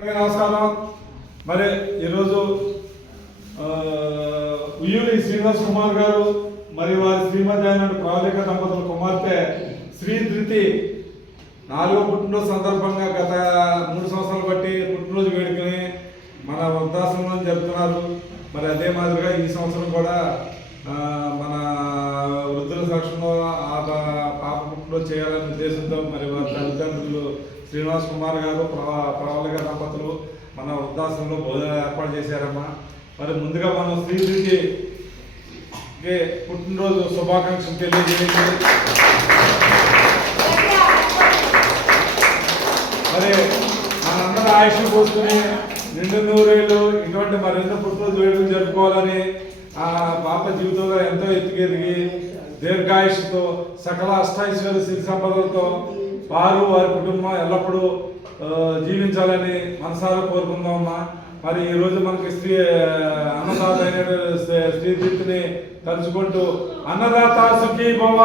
నమస్కారం. మరి ఈరోజు ఉయ్యూరి శ్రీనివాస్ కుమార్ గారు మరి వారి శ్రీమతి అయిన ప్రాజెక్ట్ దంపతుల కుమార్తె శ్రీ ధృతి నాలుగో పుట్టినరోజు సందర్భంగా గత మూడు సంవత్సరాలు బట్టి పుట్టినరోజు వేడుకని మన వృద్ధాశ్రమంలో జరుపుతున్నారు. మరి అదే మాదిరిగా ఈ సంవత్సరం కూడా మన వృద్ధుల సంరక్షణలో ఆ పాప పుట్టినరోజు చేయాలనే ఉద్దేశంతో మరి వారి తల్లిదండ్రులు శ్రీనివాస్ కుమార్ గారు ప్రవ- గారు దంపతులు మన వృద్ధాశ్రమంలో భోజనం ఏర్పాటు చేశారమ్మా. మరి ముందుగా మనం శ్రీధృతి పుట్టినరోజు శుభాకాంక్షలు తెలియజేయండి. మరి మనందరూ ఆయుష్ పోసుకుని నిండు నూరేళ్ళు ఇటువంటి మరెన్నో పుట్టినరోజు వేడుకలు జరుపుకోవాలని ఆ పాప జీవితంలో ఎంతో ఎత్తుకెదిగి దీర్ఘాయుష్తో సకల అష్టాైశ్వర్య సిరి సంపదలతో వారు వారి కుటుంబం ఎల్లప్పుడూ జీవించాలని మనసారా కోరుకుందామమ్మా మరి ఈరోజు మనకి స్త్రీ అన్నదాత అయిన దీప్తిని తలుచుకుంటూ అన్నదాత సుఖీ భవ.